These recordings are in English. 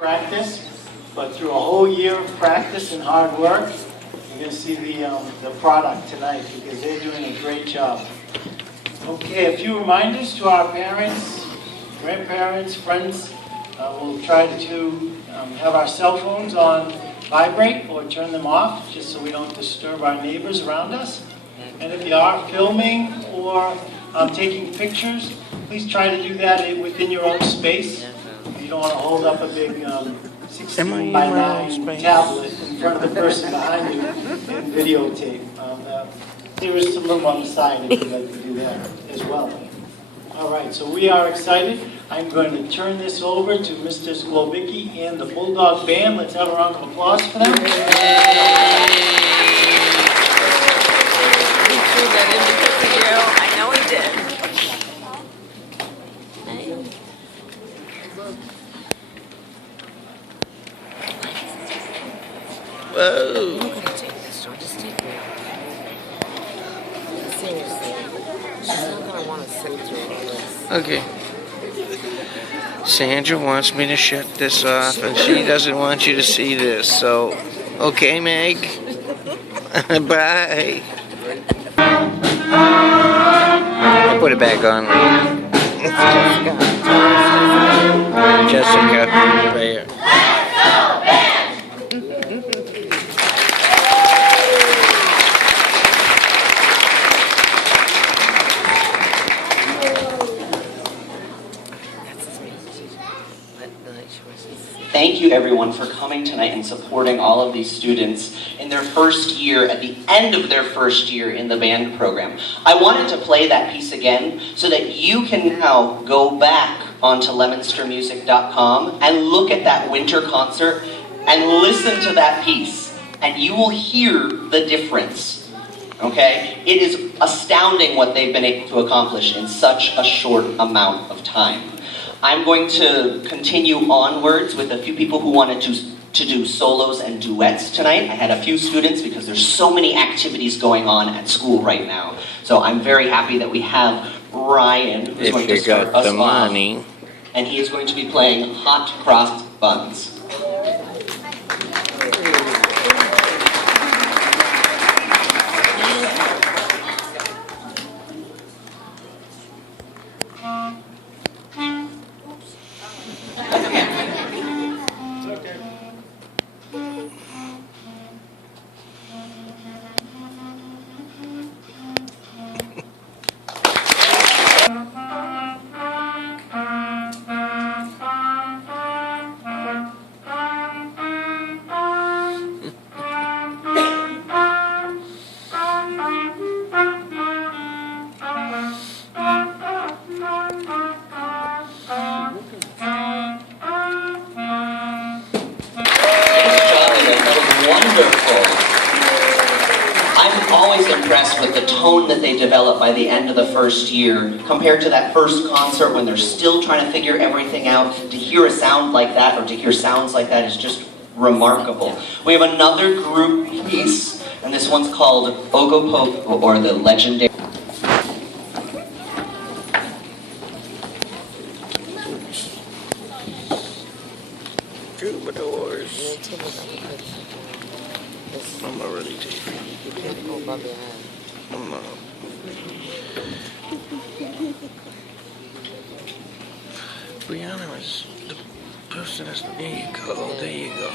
practice, but through a whole year of practice and hard work, you're going to see the product tonight because they're doing a great job. Okay, a few reminders to our parents, grandparents, friends. We'll try to have our cell phones on vibrate or turn them off just so we don't disturb our neighbors around us. And if you are filming or taking pictures, please try to do that within your own space. You don't want to hold up a big 16 by 9 tablet in front of the person behind you and videotape. There is some room on the side if you'd like to do that as well. All right, so we are excited. I'm going to turn this over to Mr. Sklovicki and the Bulldog Band. Let's have a round of applause for them. I know he did. Whoa. I'm gonna take this, so just take me. Seriously. She's not gonna want to sit through all this. Okay. Sandra wants me to shut this off, and she doesn't want you to see this. So, okay, Meg. Bye. I put it back on. Jessica. Right here. Thank you everyone for coming tonight and supporting all of these students in their first year, at the end of their first year in the band program. I wanted to play that piece again so that you can now go back onto lemonstermusic.com and look at that winter concert and listen to that piece, and you will hear the difference. Okay? It is astounding what they've been able to accomplish in such a short amount of time. I'm going to continue onwards with a few people who wanted to do solos and duets tonight. I had a few students because there's so many activities going on at school right now. So I'm very happy that we have Ryan, who's going to start us off. And he is going to be playing Hot Cross Buns. I'm always impressed with the tone that they develop by the end of the first year compared to that first concert when they're still trying to figure everything out. To hear a sound like that or to hear sounds like that is just remarkable. We have another group piece, and this one's called Ogopogo, or the legendary. Troubadours. I'm already taking. You can't go above your head. I'm not. Brianna is the person that's. There you go. There you go.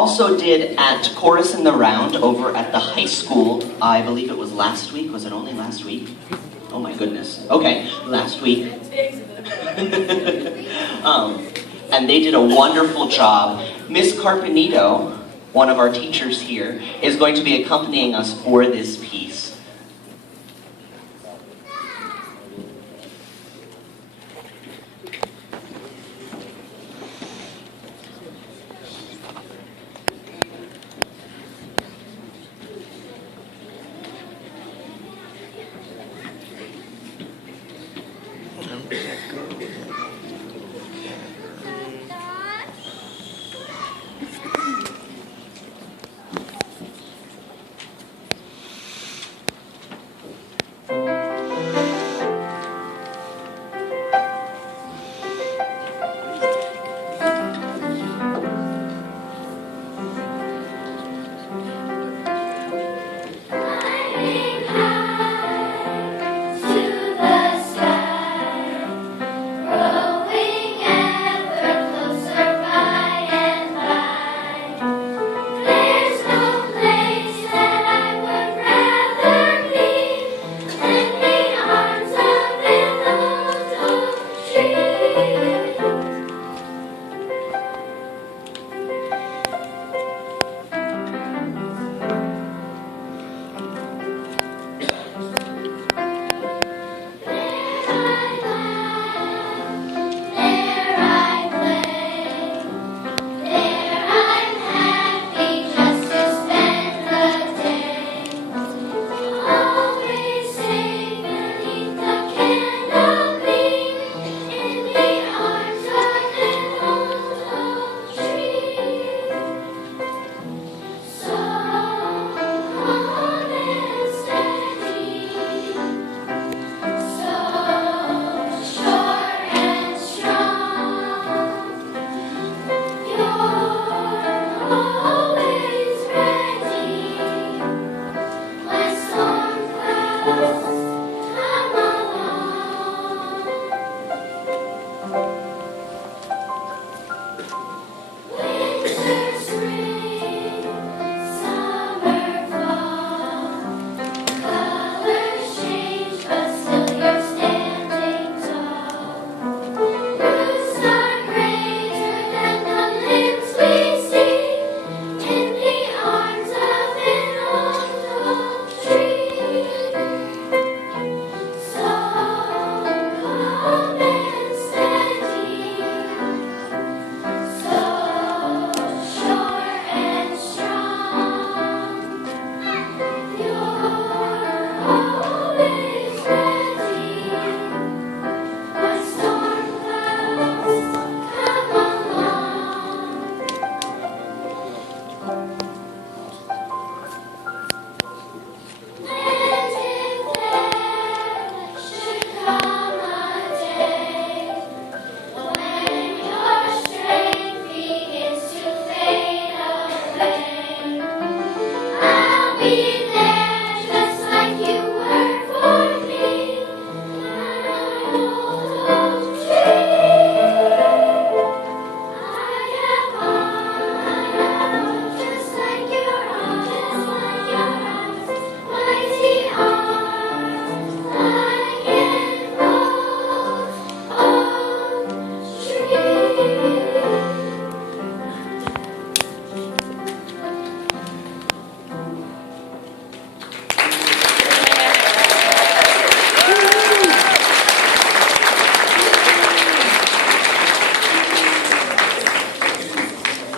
also did at Chorus in the Round over at the high school, I believe it was last week. Was it only last week? Oh my goodness. Okay, last week. And they did a wonderful job. Miss Carpenito, one of our teachers here, is going to be accompanying us for this piece.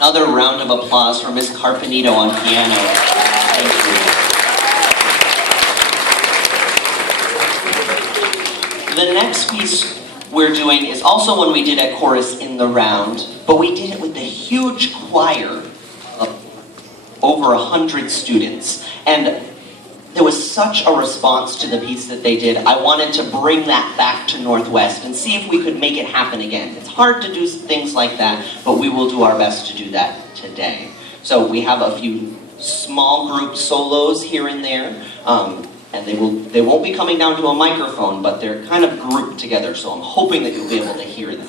Another round of applause for Miss Carpenito on piano. Thank you. The next piece we're doing is also one we did at Chorus in the Round, but we did it with a huge choir of over 100 students. And there was such a response to the piece that they did. I wanted to bring that back to Northwest and see if we could make it happen again. It's hard to do things like that, but we will do our best to do that today. So we have a few small group solos here and there, and they won't be coming down to a microphone, but they're kind of grouped together, so I'm hoping that you'll be able to hear them.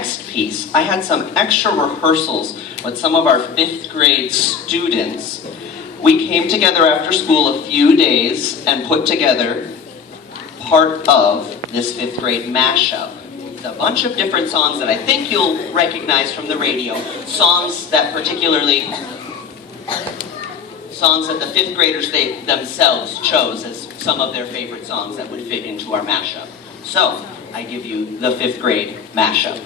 next piece, I had some extra rehearsals with some of our 5th grade students. We came together after school a few days and put together part of this 5th grade mashup. A bunch of different songs that I think you'll recognize from the radio, songs that the 5th graders themselves chose as some of their favorite songs that would fit into our mashup. So, I give you the 5th grade mashup.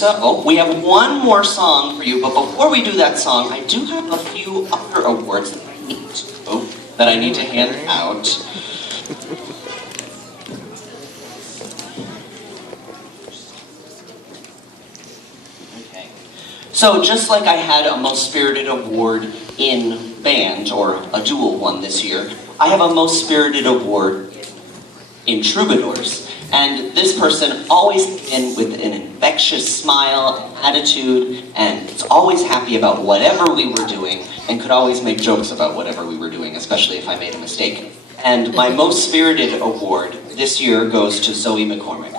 So, we have one more song for you, but before we do that song, I do have a few other awards that I need to hand out. Okay. So, just like I had a Most Spirited Award in band, or a dual one this year, I have a Most Spirited Award in Troubadours. And this person always came in with an infectious smile, attitude, and was always happy about whatever we were doing, and could always make jokes about whatever we were doing, especially if I made a mistake. And my Most Spirited Award this year goes to Zoe McCormick.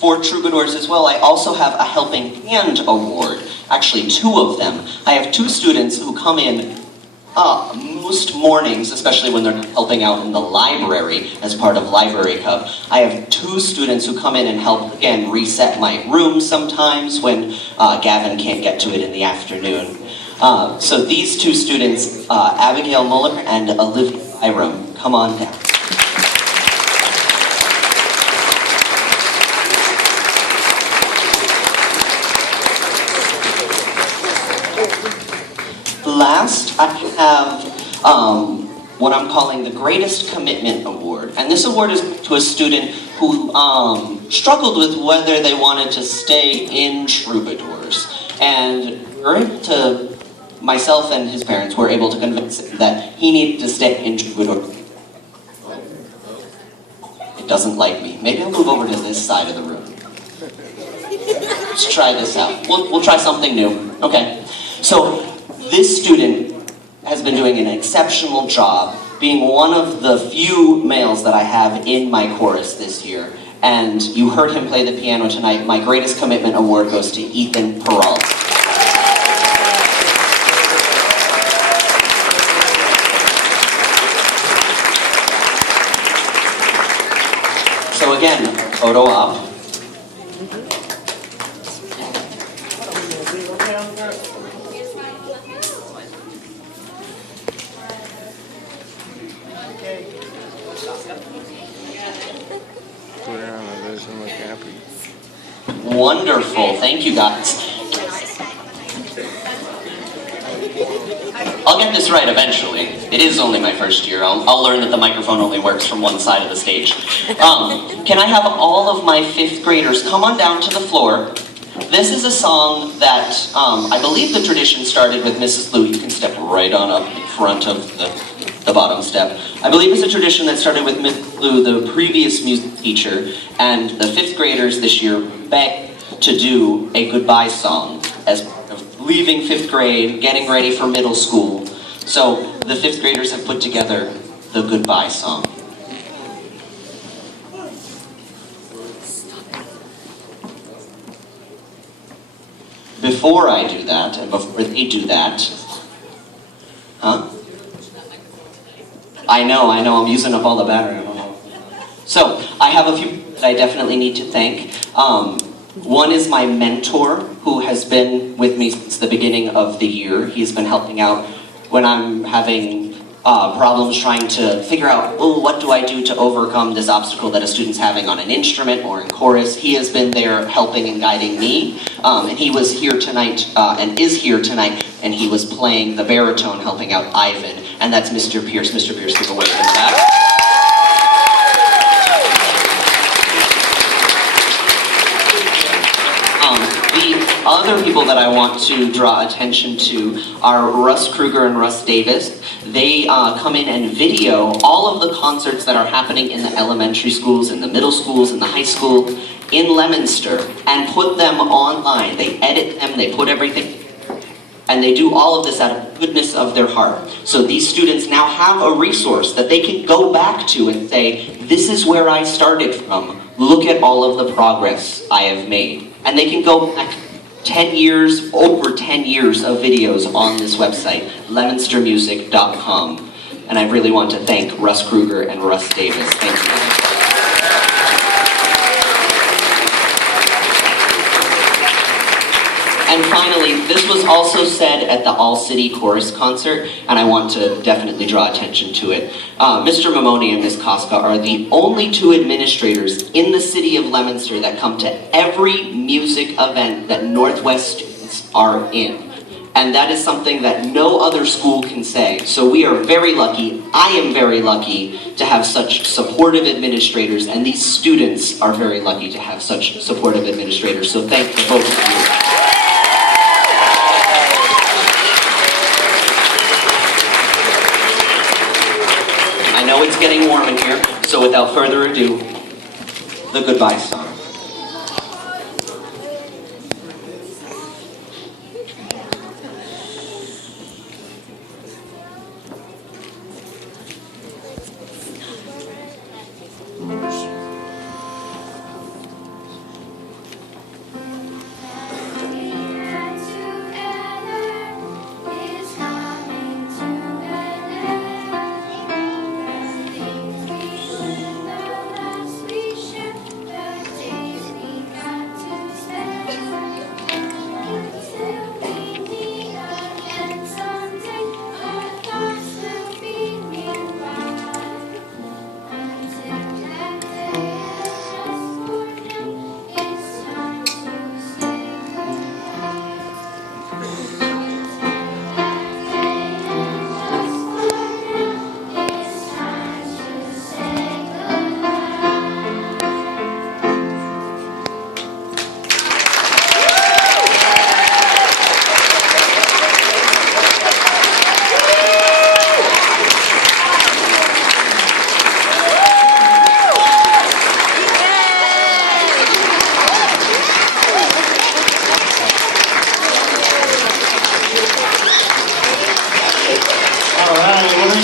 For Troubadours as well, I also have a Helping Hand Award. Actually, 2 of them. I have 2 students who come in most mornings, especially when they're helping out in the library as part of Library Cup, I have 2 students who come in and help, again, reset my room sometimes when Gavin can't get to it in the afternoon. So these 2 students, Abigail Muller and Olivia Byram, come on down. Last, I have what I'm calling the Greatest Commitment Award. And this award is to a student who struggled with whether they wanted to stay in Troubadours. And we're able to, myself and his parents were able to convince him that he needed to stay in Troubadours. It doesn't like me. Maybe I'll move over to this side of the room. Let's try this out. We'll try something new. Okay. So, this student has been doing an exceptional job, being one of the few males that I have in my chorus this year. And you heard him play the piano tonight. My Greatest Commitment Award goes to Ethan Peralta. So again, photo op. Brianna doesn't look happy. Wonderful, thank you guys. I'll get this right eventually. It is only my first year. I'll learn that the microphone only works from one side of the stage. Can I have all of my 5th graders come on down to the floor? This is a song that I believe the tradition started with Mrs. Lou. You can step right on up in front of the bottom step. I believe it's a tradition that started with Mrs. Lou, the previous music teacher, and the 5th graders this year begged to do a goodbye song as part of leaving 5th grade, getting ready for middle school. So the 5th graders have put together the goodbye song. Before I do that, and before they do that, I know, I'm using up all the battery. I don't know. So, I have a few that I definitely need to thank. One is my mentor, who has been with me since the beginning of the year. He's been helping out when I'm having problems trying to figure out, oh, what do I do to overcome this obstacle that a student's having on an instrument or in chorus. He has been there helping and guiding me, and he was here tonight, and is here tonight, and he was playing the baritone, helping out Ivan, and that's Mr. Pierce. Mr. Pierce, give a wave in the back. The other people that I want to draw attention to are Russ Kruger and Russ Davis. They come in and video all of the concerts that are happening in the elementary schools, in the middle schools, in the high school, in Leominster, and put them online. They edit them, they put everything, and they do all of this out of goodness of their heart. So these students now have a resource that they can go back to and say, this is where I started from. Look at all of the progress I have made. And they can go back 10 years, over 10 years of videos on this website, lemonstermusic.com. And I really want to thank Russ Kruger and Russ Davis. Thank you. And finally, this was also said at the All-City Chorus concert, and I want to definitely draw attention to it. Mr. Mamoni and Ms. Koska are the only 2 administrators in the city of Leominster that come to every music event that Northwest students are in. And that is something that no other school can say. So we are very lucky, I am very lucky to have such supportive administrators, and these students are very lucky to have such supportive administrators. So thank the both of you. I know it's getting warm in here, so without further ado, the goodbye song.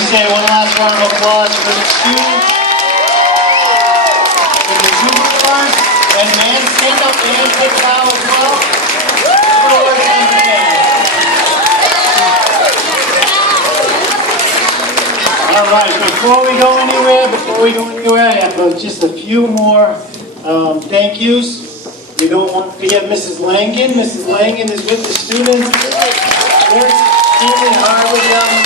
say one last round of applause for the students, for the superstars, and man, stand up and take a bow as well. Good work once again. All right, before we go anywhere, I have just a few more thank yous. We don't want to forget Mrs. Langan. Mrs. Langan is with the students. Works extremely hard with them.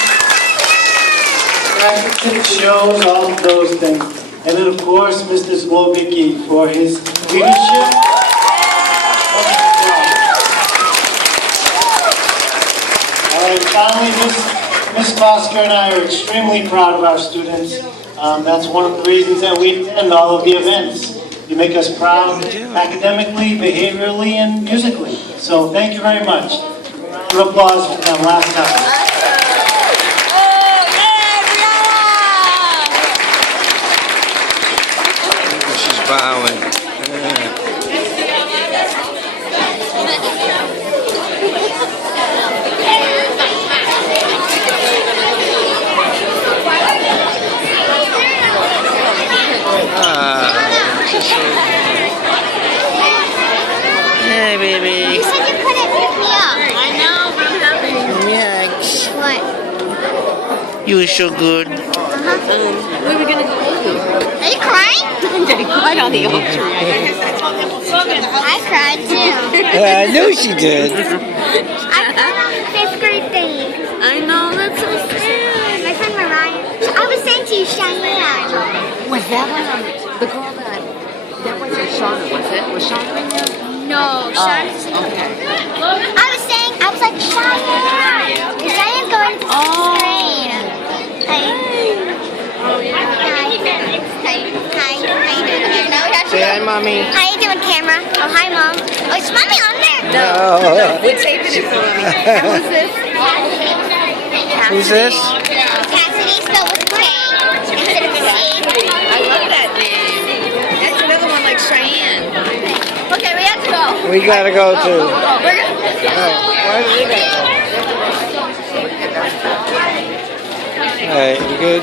Practices, shows, all of those things. And then, of course, Mr. Zglobicki for his leadership. All right, finally, Ms. Foster and I are extremely proud of our students. That's one of the reasons that we attend all of the events. You make us proud academically, behaviorally, and musically. So thank you very much. Round of applause for them last time. She's bowing. Hey, baby. You said you couldn't pick me up. I know, but I'm happy. Yes. What? You were so good. Where are we gonna go? Are you crying? I'm getting quiet on the oak tree. I cried too. I knew she did. I cried on the 5th grade thing. I know, that's so sad. My friend Mariah. I was saying to you, Cheyenne. Was that one the girl that wasn't Shauna, was it? Was Shauna in there? No, Cheyenne. Okay. I was like, Cheyenne. Cheyenne's going to 6th grade. Oh, yeah. Hi. How you doing? No, we Say hi, Mommy. How you doing, camera? Oh, hi, Mom. Oh, is Mommy on there? No. We're taping it for me. Who's this? Who's this? Cassidy, spelled with K instead of C. I love that name. That's another one like Cheyenne. Okay, we have to go. We gotta go too. We're gonna. Why did we go? Alright, you good?